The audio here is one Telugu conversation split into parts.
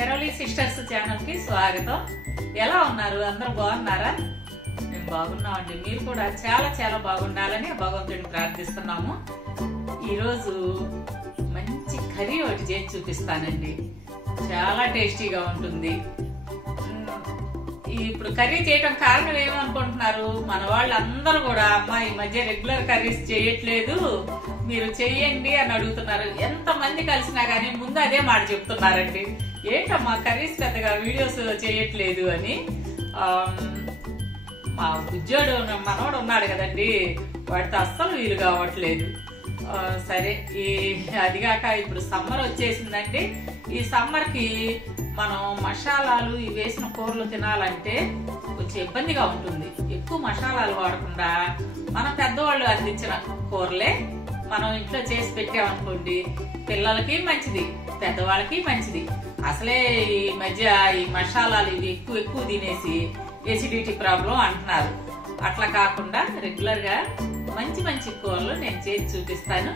పెరోలి సిస్టర్స్ ఛానల్ కి స్వాగతం. ఎలా ఉన్నారు? అందరూ బాగున్నారా? మేము బాగున్నామండి. మీరు కూడా చాలా చాలా బాగుండాలని భగవంతుడిని ప్రార్థిస్తున్నాము. ఈరోజు మంచి కర్రీ ఒకటి చేసి చూపిస్తానండి. చాలా టేస్టీగా ఉంటుంది. ఇప్పుడు కర్రీ చేయటం కారణం ఏమనుకుంటున్నారు? మన వాళ్ళందరూ కూడా అమ్మా ఈ మధ్య రెగ్యులర్ కర్రీస్ చేయట్లేదు, మీరు చెయ్యండి అని అడుగుతున్నారు. ఎంత మంది కలిసినా గానీ ముందు అదే మాట చెప్తున్నారండి. ఏంటమ్మా కర్రీస్ పెద్దగా వీడియోస్ చేయట్లేదు అని. మా బుజ్జోడు మనోడు ఉన్నాడు కదండి, వాడితో అస్సలు వీలు కావట్లేదు. సరే, అదిగాక ఇప్పుడు సమ్మర్ వచ్చేసిందండి. ఈ సమ్మర్ కి మనం మసాలాలు వేసిన కూరలు తినాలంటే కొంచెం ఇబ్బందిగా ఉంటుంది. ఎక్కువ మసాలాలు వాడకుండా మనం పెద్దవాళ్ళు అందించిన కూరలే మనం ఇంట్లో చేసి పెట్టామనుకోండి, పిల్లలకి మంచిది, పెద్దవాళ్ళకి మంచిది. అసలే ఈ మధ్య ఈ మసాలాలు ఇవి ఎక్కువ తినేసి ఎసిడిటీ ప్రాబ్లం అంటున్నారు. అట్లా కాకుండా రెగ్యులర్ గా మంచి మంచి కూరలు నేను చేసి చూపిస్తాను.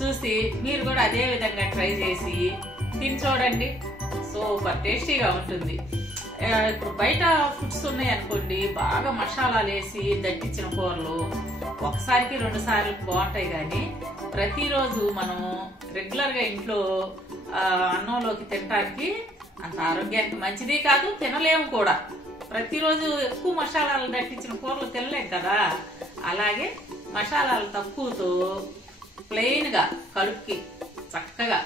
చూసి మీరు కూడా అదే విధంగా ట్రై చేసి తిని చూడండి. సూపర్ టేస్టీగా ఉంటుంది. ఇప్పుడు బయట ఫుడ్స్ ఉన్నాయి అనుకోండి, బాగా మసాలాలు వేసి దట్టించిన కూరలు ఒకసారికి 2 సార్లు బాగుంటాయి. కానీ ప్రతిరోజు మనం రెగ్యులర్ గా ఇంట్లో అన్నంలోకి తినడానికి అంత ఆరోగ్యానికి మంచిది కాదు, తినలేము కూడా. ప్రతిరోజు ఎక్కువ మసాలాలు దట్టించిన కూరలు తినలేం కదా. అలాగే మసాలాలు తక్కువతో ప్లెయిన్ గా కడుపుకి చక్కగా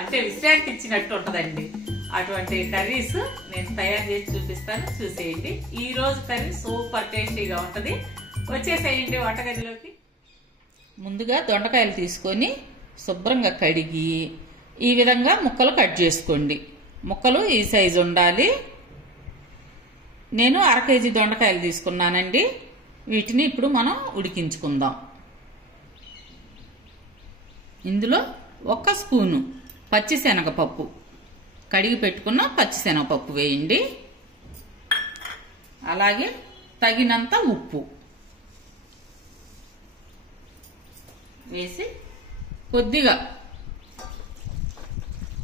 అంటే విశ్రాంతి ఇచ్చినట్టు ఉంటదండి. అటువంటి కర్రీస్ నేను తయారు చేసి చూపిస్తాను, చూసేయండి. ఈ రోజు కర్రీ సూపర్ టేస్టీగా ఉంటది. వచ్చేసేయండి వంటగదిలోకి. ముందుగా దొండకాయలు తీసుకొని శుభ్రంగా కడిగి ఈ విధంగా ముక్కలు కట్ చేసుకోండి. ముక్కలు ఈ సైజు ఉండాలి. నేను 1/2 కేజీ దొండకాయలు తీసుకున్నానండి. వీటిని ఇప్పుడు మనం ఉడికించుకుందాం. ఇందులో 1 స్పూను పచ్చిశనగపప్పు, కడిగి పెట్టుకున్న పచ్చిశనగపప్పు వేయండి. అలాగే తగినంత ఉప్పు వేసి కొద్దిగా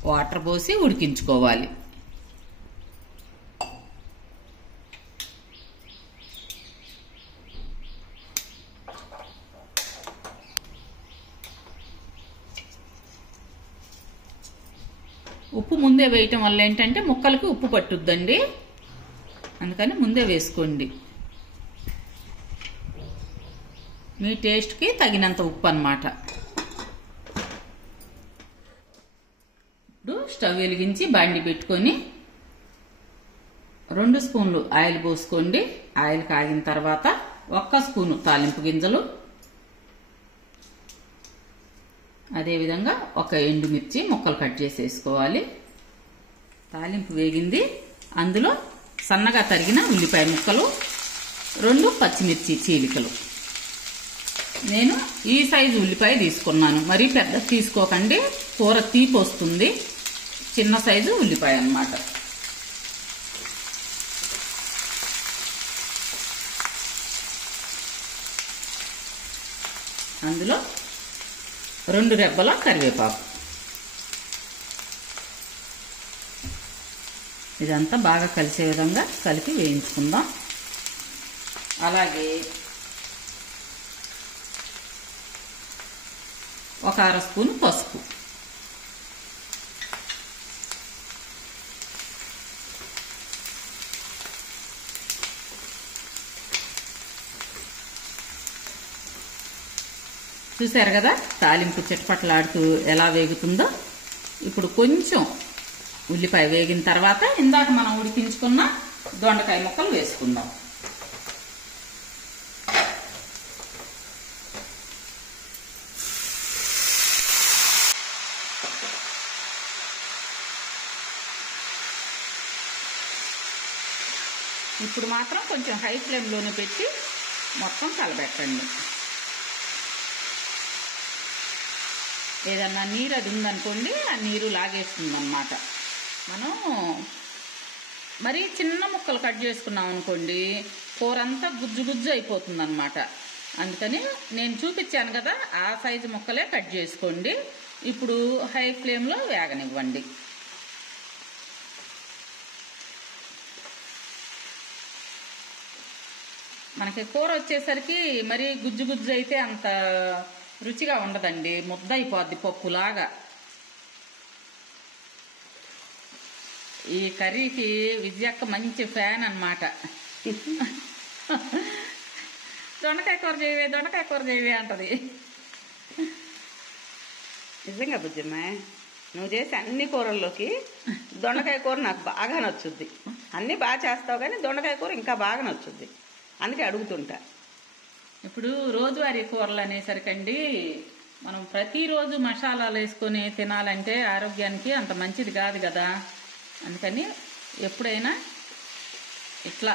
వాటర్ పోసి ఉడికించుకోవాలి. ఉప్పు ముందే వేయటం వల్ల ఏంటంటే ముక్కలకి ఉప్పు పట్టుద్దండి, అందుకని ముందే వేసుకోండి. మీ టేస్ట్కి తగినంత ఉప్పు అన్నమాట. ఇప్పుడు స్టవ్ వెలిగించి బాండి పెట్టుకొని 2 స్పూన్లు ఆయిల్ పోసుకోండి. ఆయిల్ కాగిన తర్వాత 1 స్పూను తాలింపు గింజలు, అదేవిధంగా 1 ఎండుమిర్చి ముక్కలు కట్ చేసేసుకోవాలి. తాలింపు వేగింది. అందులో సన్నగా తరిగిన ఉల్లిపాయ ముక్కలు, 2 పచ్చిమిర్చి చీలికలు. నేను ఈ సైజు ఉల్లిపాయ తీసుకున్నాను, మరీ పెద్ద తీసుకోకండి, కూర తీపి వస్తుంది. చిన్న సైజు ఉల్లిపాయ అన్నమాట. అందులో 2 రెబ్బల కరివేపాకు. ఇదంతా బాగా కలిసే విధంగా కలిపి వేయించుకుందాం. అలాగే 1/2 స్పూను పసుపు, చూశారు కదా తాలింపు చిటపటలాడుతూ ఎలా వేగుతుందో. ఇప్పుడు కొంచెం ఉల్లిపాయ వేగిన తర్వాత ఇందాక మనం ఉడికించుకున్న దొండకాయ ముక్కలు వేసుకుందాం. ఇప్పుడు మాత్రం కొంచెం హై ఫ్లేమ్లోనే పెట్టి మొత్తం కలబెట్టండి. ఏదన్నా నీరు అది ఉందనుకోండి, ఆ నీరు లాగేస్తుంది అన్నమాట. మనం మరీ చిన్న ముక్కలు కట్ చేసుకున్నాం అనుకోండి, కూర అంతా గుజ్జు గుజ్జు అయిపోతుంది అన్నమాట. అందుకని నేను చూపించాను కదా, ఆ సైజు ముక్కలే కట్ చేసుకోండి. ఇప్పుడు హై ఫ్లేమ్లో వేగనివ్వండి. మనకి కూర వచ్చేసరికి మరీ గుజ్జు గుజ్జు అయితే అంత రుచిగా ఉండదండి, ముద్ద అయిపోద్ది పప్పులాగా. ఈ కర్రీకి విజయక్క మంచి ఫ్యాన్ అన్నమాట. దొండకాయ కూర చేయవే అంటది. నిజంగా బుజ్జమ్మ, నువ్వు చేసే అన్ని కూరల్లోకి దొండకాయ కూర నాకు బాగా నచ్చుద్ది. అన్నీ బాగా చేస్తావు కానీ దొండకాయ కూర ఇంకా బాగా నచ్చుద్ది, అందుకే అడుగుతుంటా. ఇప్పుడు రోజువారీ కూరలు అనేసరికండి మనం ప్రతిరోజు మసాలాలు వేసుకొని తినాలంటే ఆరోగ్యానికి అంత మంచిది కాదు కదా. అందుకని ఎప్పుడైనా ఇట్లా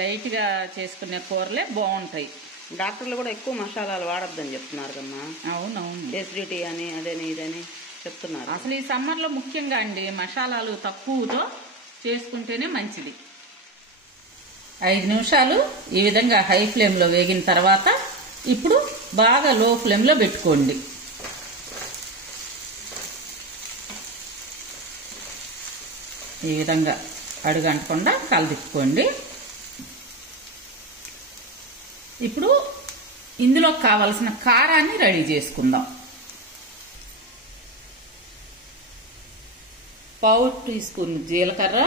లైట్గా చేసుకునే కూరలే బాగుంటాయి. డాక్టర్లు కూడా ఎక్కువ మసాలాలు వాడొద్దని చెప్తున్నారు కమ్మా. అవునవును, ఎసిడిటీ అని అదని ఇదని చెప్తున్నారు. అసలు ఈ సమ్మర్లో ముఖ్యంగా అండి మసాలాలు తక్కువతో చేసుకుంటేనే మంచిది. 5 నిమిషాలు ఈ విధంగా హై ఫ్లేమ్లో వేగిన తర్వాత ఇప్పుడు బాగా లో ఫ్లేమ్లో పెట్టుకోండి. ఈ విధంగా అడుగంటకుండా కలదిప్పుకోండి. ఇప్పుడు ఇందులో కావలసిన కారాన్ని రెడీ చేసుకుందాం. 1/4 టీ స్పూన్ జీలకర్ర,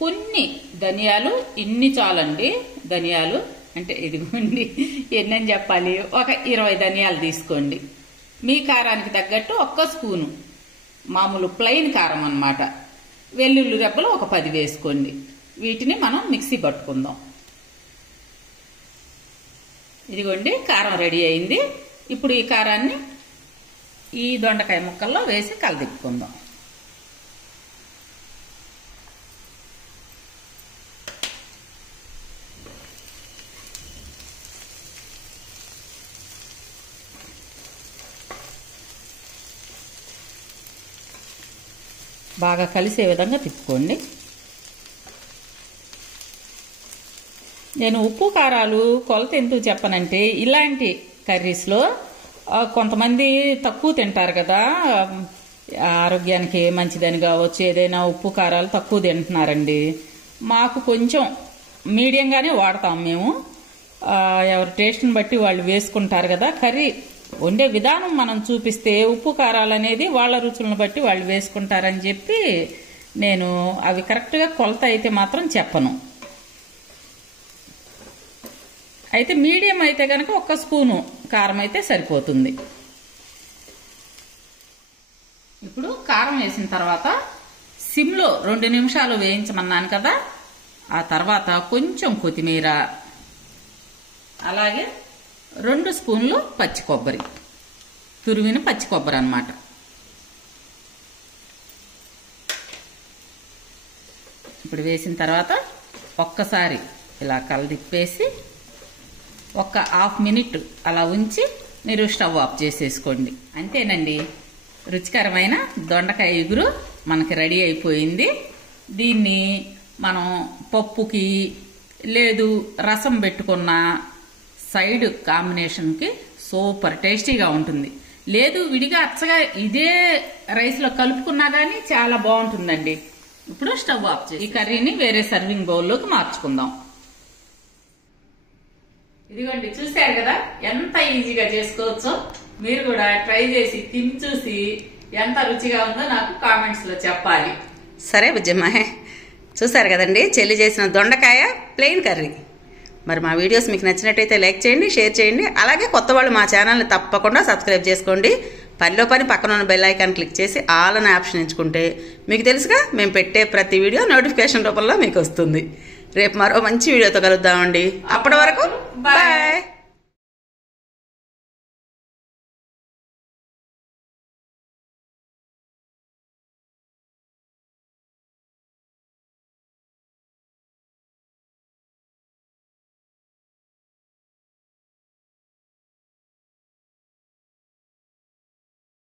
కొన్ని ధనియాలు, ఇన్ని చాలండి. ధనియాలు అంటే ఇదిగోండి, ఎన్నని చెప్పాలి, ఒక 20 ధనియాలు తీసుకోండి. మీ కారానికి తగ్గట్టు 1 స్పూను మామూలు ప్లెయిన్ కారం అన్నమాట. వెల్లుల్లి రెబ్బలు ఒక 10 వేసుకోండి. వీటిని మనం మిక్సీ పట్టుకుందాం. ఇదిగోండి కారం రెడీ అయింది. ఇప్పుడు ఈ కారాన్ని ఈ దొండకాయ ముక్కల్లో వేసి కలదిప్పుకుందాం. బాగా కలిసే విధంగా తిప్పుకోండి. నేను ఉప్పు కారాలు కొలత ఎందుకు చెప్పనంటే ఇలాంటి కర్రీస్లో కొంతమంది తక్కువ తింటారు కదా, ఆరోగ్యానికి మంచిదని కావచ్చు, ఏదైనా ఉప్పు కారాలు తక్కువ తింటున్నారండి. మాకు కొంచెం మీడియంగానే వాడతాం మేము. ఎవరి టేస్ట్ని బట్టి వాళ్ళు వేసుకుంటారు కదా. కర్రీ వండే విధానం మనం చూపిస్తే ఉప్పు కారాలు అనేది వాళ్ళ రుచులను బట్టి వాళ్ళు వేసుకుంటారని చెప్పి నేను అవి కరెక్ట్గా కొలత అయితే మాత్రం చెప్పను. అయితే మీడియం అయితే కనుక 1 స్పూను కారం అయితే సరిపోతుంది. ఇప్పుడు కారం వేసిన తర్వాత సిమ్లో 2 నిమిషాలు వేయించమన్నాను కదా. ఆ తర్వాత కొంచెం కొత్తిమీర, అలాగే 2 స్పూన్లు పచ్చి కొబ్బరి, తురిమిన పచ్చి కొబ్బరి అన్నమాట. ఇప్పుడు వేసిన తర్వాత ఒక్కసారి ఇలా కలదిప్పేసి 1/2 మినిట్ అలా ఉంచి మీరు స్టవ్ ఆఫ్ చేసేసుకోండి. అంతేనండి, రుచికరమైన దొండకాయ ఇగురు మనకి రెడీ అయిపోయింది. దీన్ని మనం పప్పుకి లేదు రసం పెట్టుకున్న సైడ్ కాంబినేషన్కి సూపర్ టేస్టీగా ఉంటుంది. లేదు విడిగా అచ్చగా ఇదే రైస్లో కలుపుకున్నా కానీ చాలా బాగుంటుందండి. ఇప్పుడు స్టవ్ ఆఫ్ చేసి ఈ కర్రీని వేరే సర్వింగ్ బౌల్లోకి మార్చుకుందాం. ఇదిగోండి, చూశారు కదా ఎంత ఈజీగా చేసుకోవచ్చో. మీరు కూడా ట్రై చేసి తిని చూసి ఎంత రుచిగా ఉందో నాకు కామెంట్స్ లో చెప్పాలి. సరే బుజ్జమ్మ, చూసారు కదండి చెల్లి చేసిన దొండకాయ ప్లెయిన్ కర్రీ. మరి మా వీడియోస్ మీకు నచ్చినట్టయితే లైక్ చేయండి, షేర్ చేయండి. అలాగే కొత్త వాళ్ళు మా ఛానల్ని తప్పకుండా సబ్స్క్రైబ్ చేసుకోండి. పనిలో పని పక్కన ఉన్న బెల్ ఐకాన్ క్లిక్ చేసి ఆల్ అనే ఆప్షన్ ఎంచుకుంటే మీకు తెలుసుగా మేము పెట్టే ప్రతి వీడియో నోటిఫికేషన్ రూపంలో మీకు వస్తుంది. రేపు మరో మంచి వీడియోతో కలుద్దామండి. అప్పటి వరకు బాయ్.